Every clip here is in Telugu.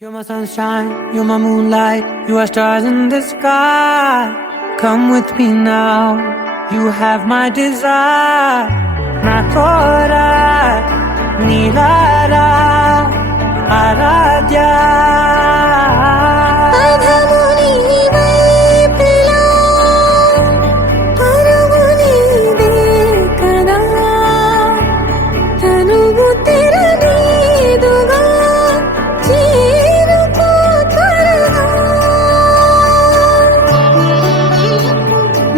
You're my sunshine, you're my moonlight, you are stars in the sky. Come with me now, you have my desire. Nakora, Nilara, Aradya.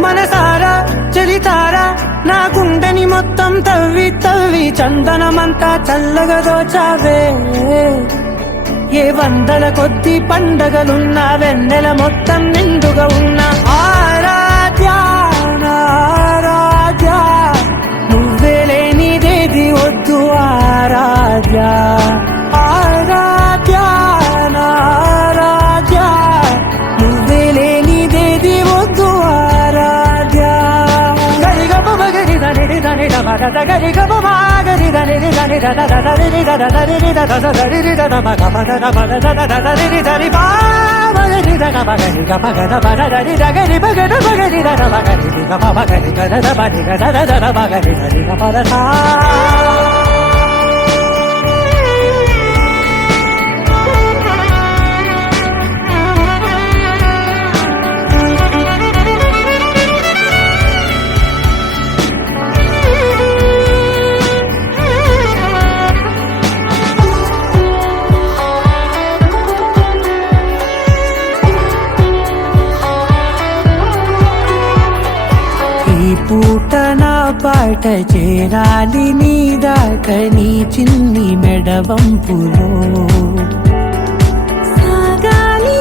మనసారా చలితారా నా గుండెని మొత్తం తవ్వి తవ్వి చందనమంతా చల్లగా దోచావే. ఏ వందల కొద్ది పండగలున్న వెన్నెల మొత్తం నిండుగా ఉన్న ఆరాధ్య ఆరాధ్య, నువ్వే లేనిదేది వద్దు ఆరాధ్య ఆరాధ్య ఆరాధ్య, నువ్వే లేనిదేది వద్దు ఆరాధ్య. గరిగప గరి దని దని దమగద గరిగప మాగరి దని దని దద దరి దద దరి దద దరి దద మగ మగ మగ దద దరి దరి బాగరి దద మగరి గమగద మగరి దగరి మగద మగరి దద మగరి గమ మగరి దద బని దద దద మగరి దరి గమద. ఈ పూట నా పాట చేరాలి నీ దాకా నీ చిన్ని మెడవంపులో. సాగాలి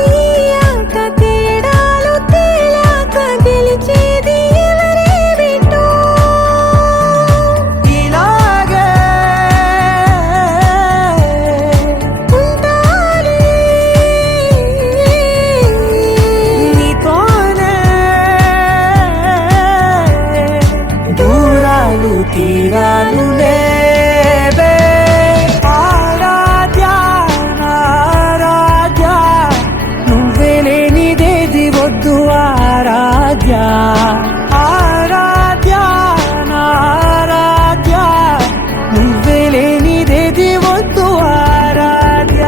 ఆట తేడాలు తేలాక గెలిచేది ఎవరే బిడ్డో. ఇలాగే ఉంటాలి నీతోనే దూరాలు తీరాలు లేవే. ఆరాధ్య ఆరాధ్య, నువ్వే లేనిదేది వద్దు ఆరాధ్య ఆరాధ్య ఆరాధ్య, నువ్వే లేనిదేది వద్దు ఆరాధ్య.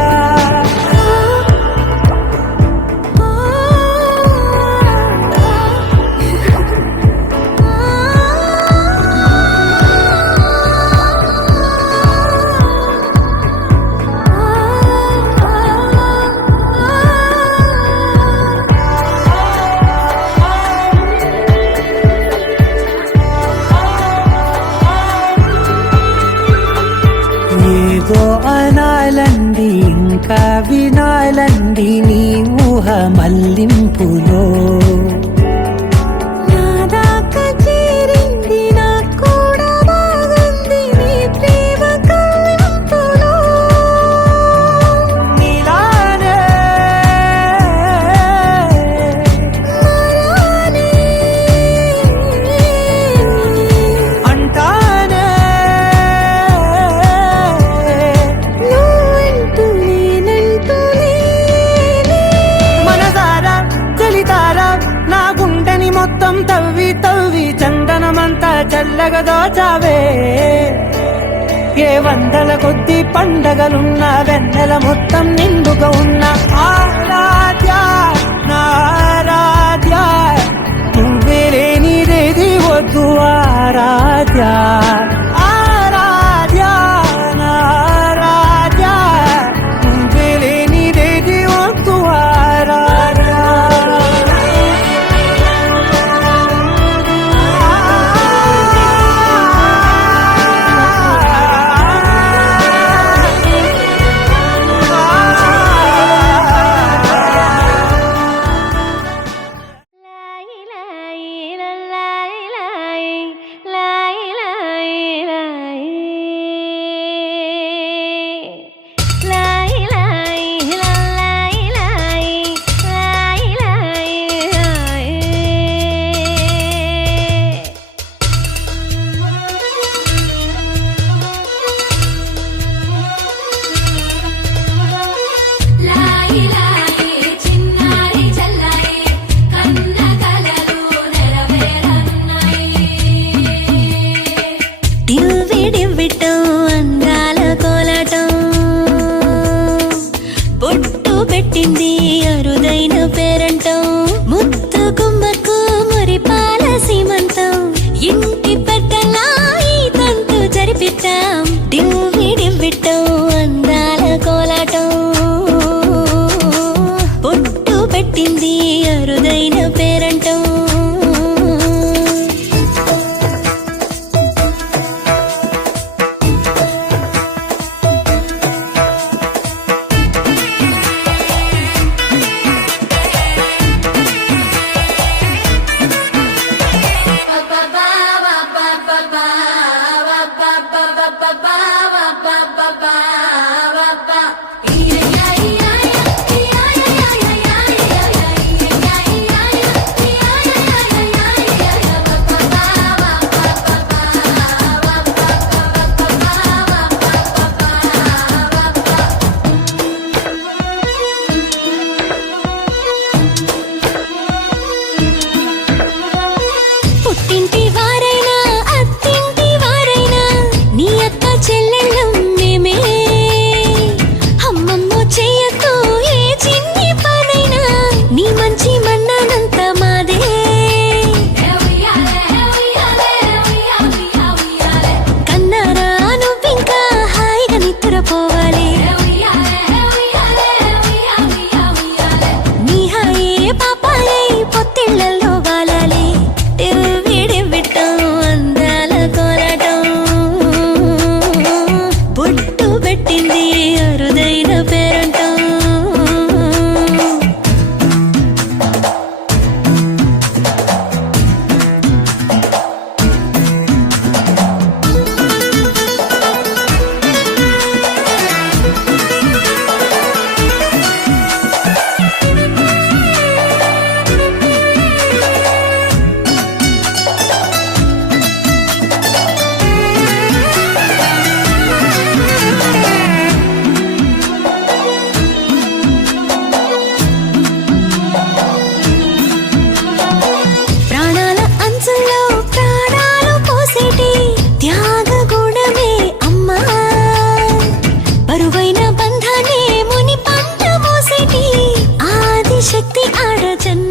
ఏదో అనాలండి ఇంకా వినాలండి నీ ఊహ మల్లింపులో. నా దాకా చేరింది నాకు కూడా బాగుంది నీ ప్రేమ కవ్వింపులో. నీలానే మరానే అంటానే నువ్వంటూ నేనంటూ లేనే. మనసారా చలితారా నా గుండెని మొత్తం తవ్వి తవ్వి చందనమంతా చల్లగా దోచావే. ఏ వందల కొద్ది పండగలున్న వెన్నెల మొత్తం నిండుగా ఉన్న ఆరాధ్య నారాధ్య, నువ్వే లేనిదేది వద్దు ఆరాధ్య ఆరాధ్య నారాధ్య, నువ్వే లేనిదేది వద్దు ఆరాధ్య. లాయి లాయి లాయి లాయి లాయి పెట్టింది అరుదైన పేరంటం ముత్తు గుమ్మకు మురిపాల సీమంతం ఇంటి పెద్దలా ఈ తంతు జరిపిద్దాం డివ్వి డివ్విట్టం అందాల కోలాటం పొట్టు పెట్టింది అరుదైన పేరంటం పుట్టింటి వారైనా అత్తింటి వారైనా నీ అక్క చెల్లెళ్ళం మేమే అమ్మమ్మో చెయ్యకు ఏ చిన్ని పనైనా నీ మంచి మన్నానంత మాదే కన్నారా నువ్వింకా హాయిగా నిద్రపోవాలి నీ హాయే పాపాయే పొత్తిళ్లలో వాలాలి డివ్విడివ్విట్టం అందాల కోలాటం బొట్టు పెట్టింది అరుదైన పేరంటం ప్రాణాల అంచుల్లో ప్రాణాలు పోసేటి త్యాగ గుణమే అమ్మా బరువైన బంధాన్ని ముని పంట మోసేటి ఆదిశక్తి ఆడ జన్మ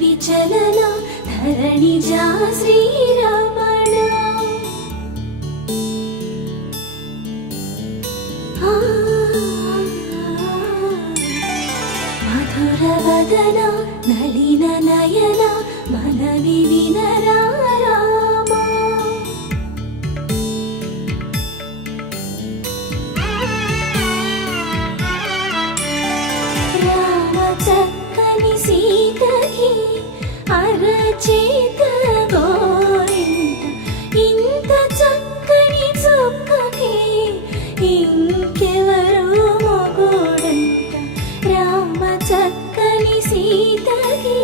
విచలన ధరణిజా శ్రీరమణ మధుర వదన నలిన నయన మనవి వినరా రామా రామ చక్కని సీతకి అరచేత గోరింట ఇంత చక్కని చుక్కకి ఇంకెవరు మొగుడంట రామ చక్కని సీతకి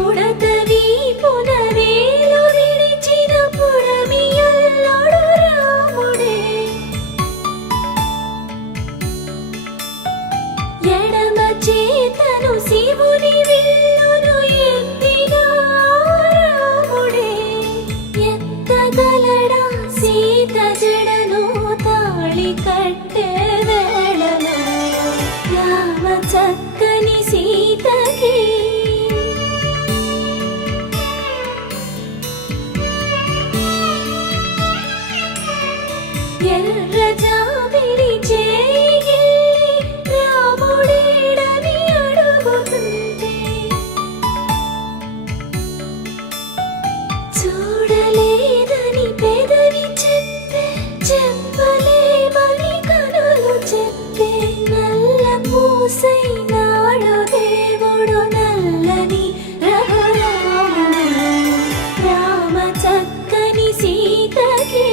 ఉడతవి పునవేలు విడిచిన పుడమియల్లోడు రాముడే ఎడమ చేతను శివుని విల్లును ఎత్తిన రాముడే ఎత్తగలడా సీత జడను తాళి కట్టే వేళలో రామ చక్కని సీతకి ఎర్ర జాబిలి చేయి రాముడేడని అడుగుతుంటే చూడలేదని పెదవి చెప్పే చెప్పలేమని కనులు చెప్పే నల్ల పూసై నాడు దేవుడు నల్లని రఘురాముడు రామ చక్కని సీతకి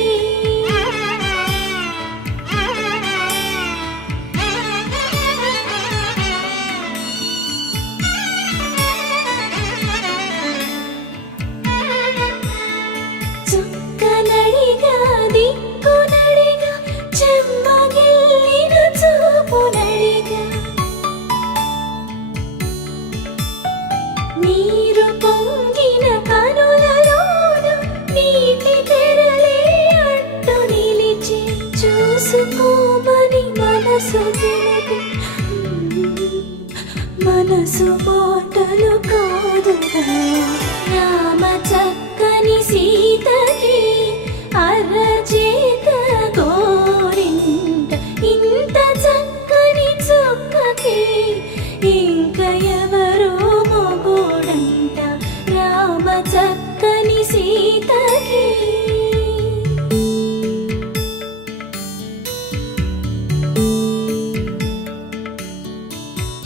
చుక్కనడిగా దిక్కునడిగా చెమ్మగిల్లిన చూపునడిగా నీరు పొంగిన కనులలోన నీటి తెరలే అడ్డు నిలిచి చూసుకోమని మనసు తెలిపి మనసు మాటలు కాదుగా రామ చక్కని సీతకి అరచేత గోరింట ఇంత చక్కని చుక్కకి ఇంక ఎవరు మొగుడంట రామ చక్కని సీతకి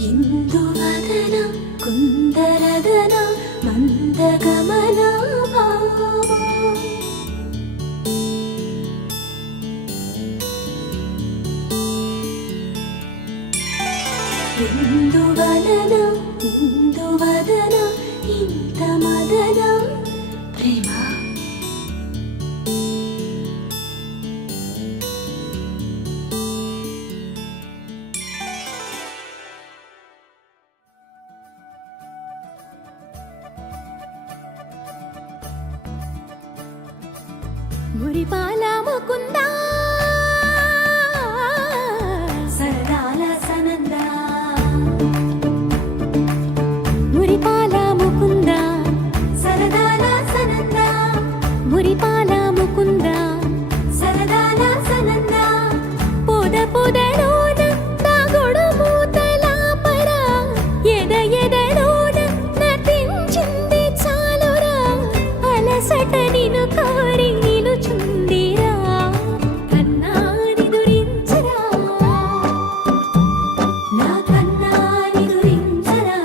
ఇందువదన కుందరదన మందగమన భామా ఇందువలన ఇందువదన ఇంత మదన ప్రేమ మురిపాల ముకుందా సరదాల సనందా మురిపాల ముకుందా సరదాల సనందా మురిపాల ముకుందా సరదాల సనందా పొద పొదలోన తాగుడు మూతల పర ఎద ఎదలోన నటించింది చాలురా అలసట నిను కారి నిలుచుందిరా కన్నాని దురించరా నా కన్నాని దురించరా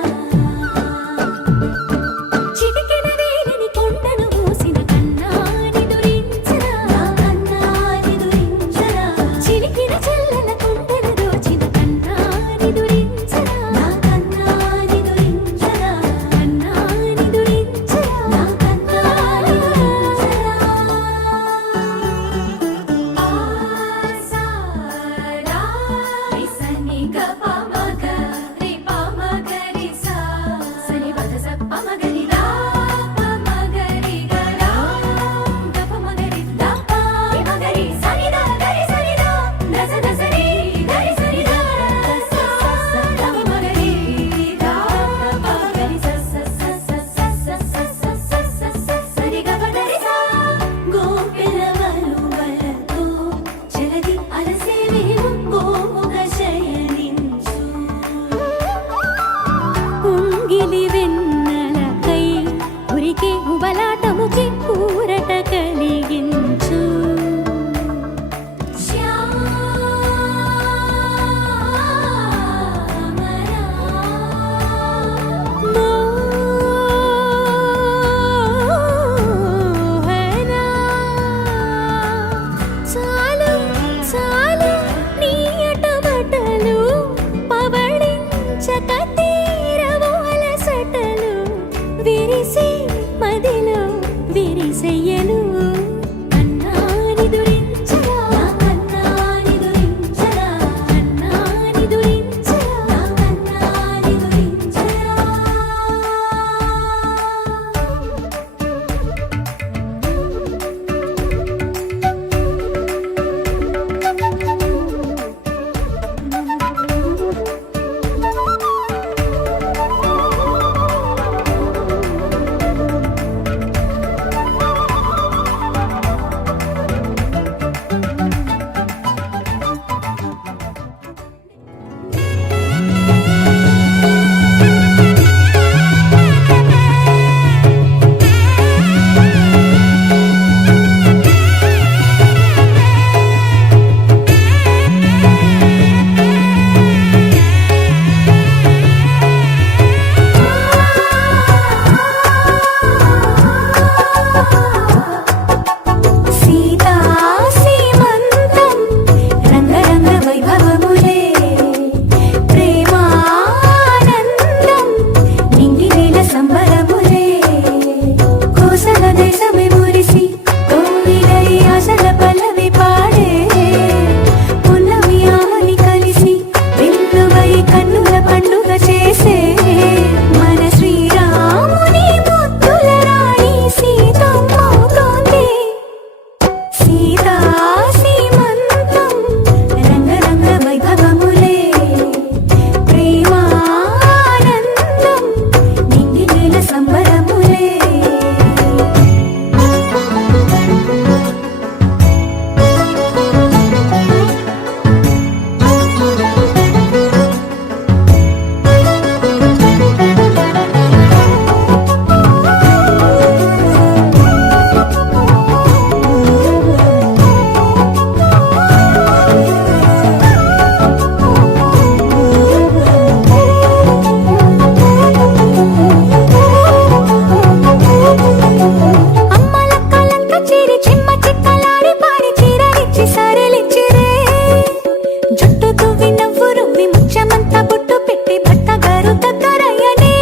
చిటికెన వేలిని కొండను మూసిన కన్నాని దురించరా నా కన్నాని దురించరా చిలికిన చెల్లెల కొండను దోచిన కన్నాని దురించరా నా కన్నాని దురించరా కన్నాని దురించరా నా కన్నాని దురించరా విరిసే మదిలో విరిసెయ్యలు కన్నాని దురించరా కన్నాని దురించరా కన్నాని దురించరా కన్నాని దురించరా సీతా సీమంతం రంగరంగ వైభవములే ప్రేమానందం నింగినేల సంబరములే కోసల దేశమే మురిసి కోవిలై ఆశల పల్లవి పాడే పున్నమి ఆమని కలిసి వెల్లువై కన్నుల పండుగ చేసే మన శ్రీరాముని ముద్దుల రాణి సీతమ్మవుతోంది సీతా సీమంతం రంగరంగ వైభవములే ప్రేమానందం నింగినేల సంబరములే అమ్మల కలంక చీరి చిమ్మ చిక్కలాడి పాడి చీరలిచ్చి సారెలిచ్చిరే జుట్టు తువ్వి నవ్వు రువ్వి ముచ్చమంతా బొట్టు పెట్టి భర్త గారు దగ్గరయ్యనే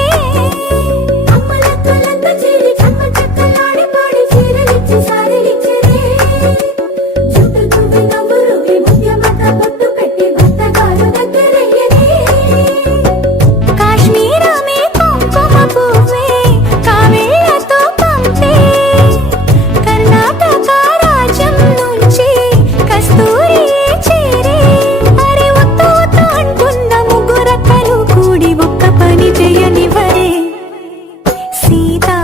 అమ్మల కలంక చీరి చిమ్మ చిక్కలాడి పాడి చీరలిచ్చి సారెలిచ్చిరే జుట్టు తువ్వి నవ్వు రువ్వి ముచ్చమంతా బొట్టు పెట్టి భర్త గారు దగ్గరయ్యనే కాశ్మీరమే కుంకుమ పువ్వే కావేళ్లతో పంపే కర్ణాటక రాజ్యం నుంచి కస్తూరి చేరే అరే ఒత్తు ఒత్తు అంటున్న ముగ్గురక్కలు కూడి ఒక్క పని చేయనివరే సీతా